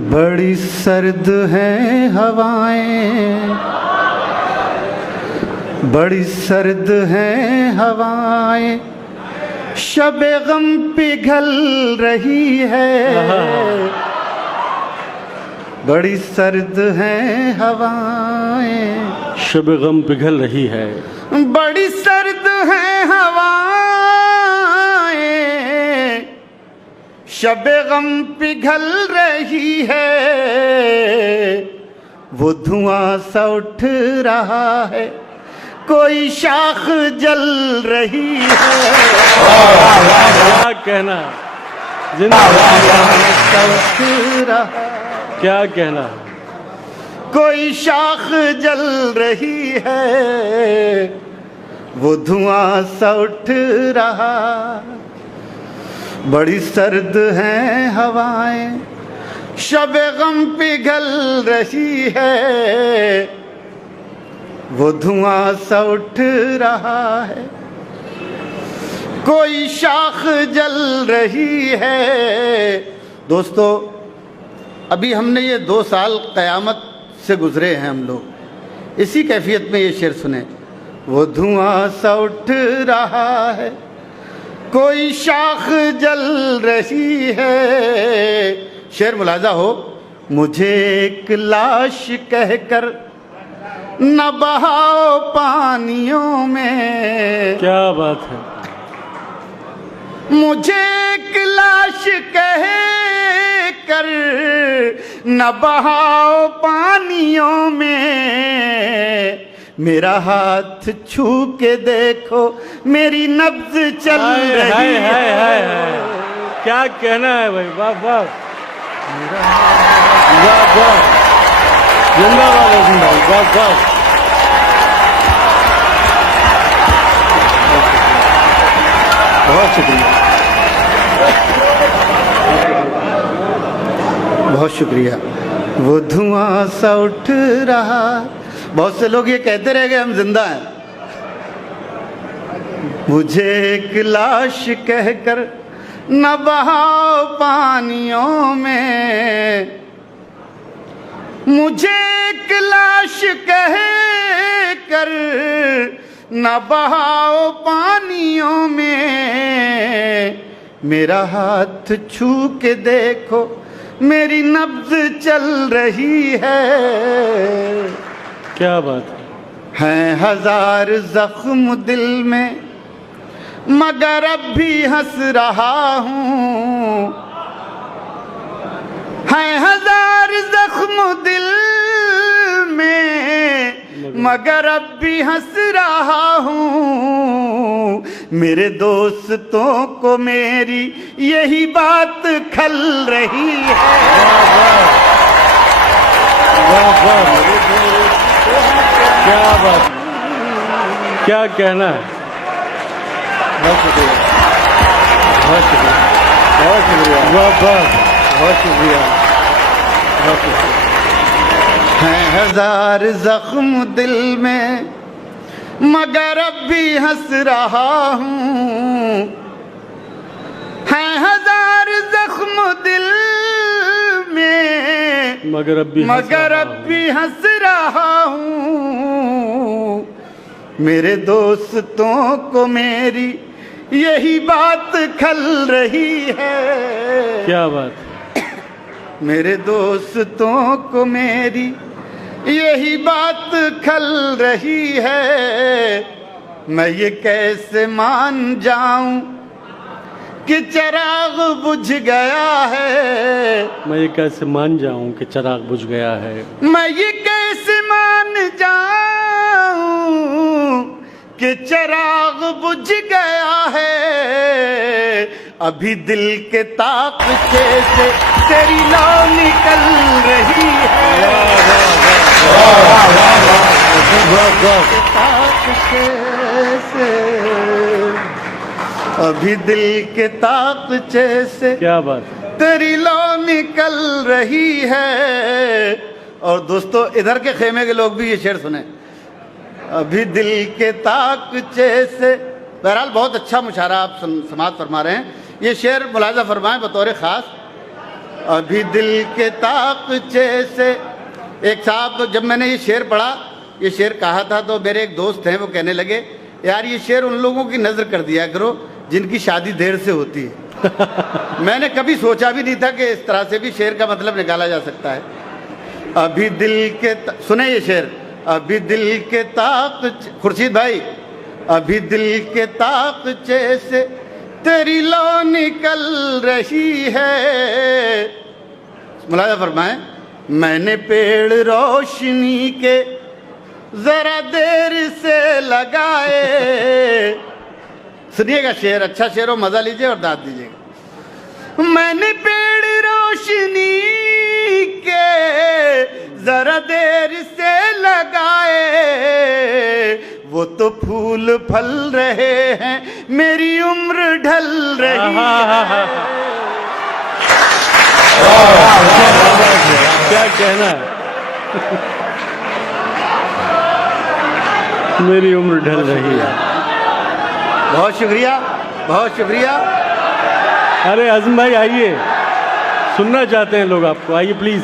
बड़ी सर्द हैं हवाएं, बड़ी सर्द हैं हवाएं, शबे गम पिघल रही है। बड़ी सर्द हैं हवाएं, शबे गम पिघल रही है। बड़ी सर्द हैं हवाएं, शबे गम पिघल रही है। वो धुआं सा उठ रहा है, कोई शाख जल रही है। क्या कहना, क्या कहना, कोई शाख जल रही है, वो धुआं सा उठ रहा। बड़ी सर्द हैं हवाएं, शबे गम पिघल रही है, वो धुआं सा उठ रहा है, कोई शाख जल रही है। दोस्तों, अभी हमने ये 2 साल क़यामत से गुजरे हैं हम लोग, इसी कैफियत में ये शेर सुने। वो धुआं सा उठ रहा है, कोई शाख जल रही है। शेर मुलाजा हो, मुझे एक लाश कहकर न बहाओ पानियों में। क्या बात है। मुझे एक लाश कह कर न बहाओ पानियों में। मेरा हाथ छू के देखो, मेरी नब्ज चल रही है। क्या कहना है भाई, वाह वाह वाह वाह, जिंदाबाद जिंदाबाद, वाह वाह। बहुत शुक्रिया, बहुत शुक्रिया। वो धुआं सा उठ रहा। बहुत से लोग ये कहते रह गए हम जिंदा हैं। मुझे एक लाश कहकर न बहाओ पानियों में। मुझे एक लाश कह कर न बहाओ पानियों में। मेरा हाथ छू के देखो, मेरी नब्ज चल रही है। क्या बात है। हैं हजार जख्म दिल में, मगर अब भी हंस रहा हूँ। हैं हजार जख्म दिल में, मगर अब भी हंस रहा हूँ। मेरे दोस्तों को मेरी यही बात खल रही है। वाह वाह, क्या बात, क्या कहना है। बहुत शुक्रिया, बहुत शुक्रिया, बहुत शुक्रिया, वाह वाह, बहुत शुक्रिया, बहुत शुक्रिया। हैं हजार जख्म दिल में, मगर अब भी हंस रहा हूँ। हैं हजार जख्म दिल में, मगर अब भी हंस रहा हूँ। मेरे दोस्तों को मेरी यही बात खल रही है। क्या बात। मेरे दोस्तों को मेरी यही बात खल रही है। मैं ये कैसे मान जाऊं कि चिराग बुझ गया है। मैं ये कैसे मान जाऊं कि चिराग बुझ गया है। मैं ये कैसे मान जाऊं कि चिराग बुझ गया है। अभी दिल के ताक़चे से तेरी लौ निकल रही है। अभी दिल के ताक़चे से क्या बात, तेरी लौ निकल रही है। और दोस्तों, इधर के खेमे के लोग भी ये शेर सुने। अभी दिल के ताक़चे से। बहरहाल बहुत अच्छा मुशायरा आप समाअत फरमा रहे हैं। ये शेर मुलाज़ा फरमाएं बतौर ख़ास। अभी दिल के ताकचे से। एक साहब, जब मैंने ये शेर पढ़ा, ये शेर कहा था, तो मेरे एक दोस्त हैं, वो कहने लगे यार ये शेर उन लोगों की नज़र कर दिया करो जिनकी शादी देर से होती है। मैंने कभी सोचा भी नहीं था कि इस तरह से भी शेर का मतलब निकाला जा सकता है। अभी दिल के सुने ये शेर, अभी दिल के ताकचे, खुर्शीद भाई, अभी दिल के ताकचे से तेरी लौ निकल रही है। मुलाजा फरमाए, मैंने पेड़ रोशनी के जरा देर से लगाए। सुनिएगा शेर, अच्छा शेर हो, मजा लीजिए और दाद दीजिएगा। मैंने पेड़ रोशनी के जरा देर से लगाए, वो तो फूल फल रहे हैं, मेरी उम्र ढल रही है। क्या कहना है। मेरी उम्र ढल रही है। बहुत शुक्रिया, बहुत शुक्रिया। अरे आज़म भाई आइए, सुनना चाहते हैं लोग आपको, आइए प्लीज।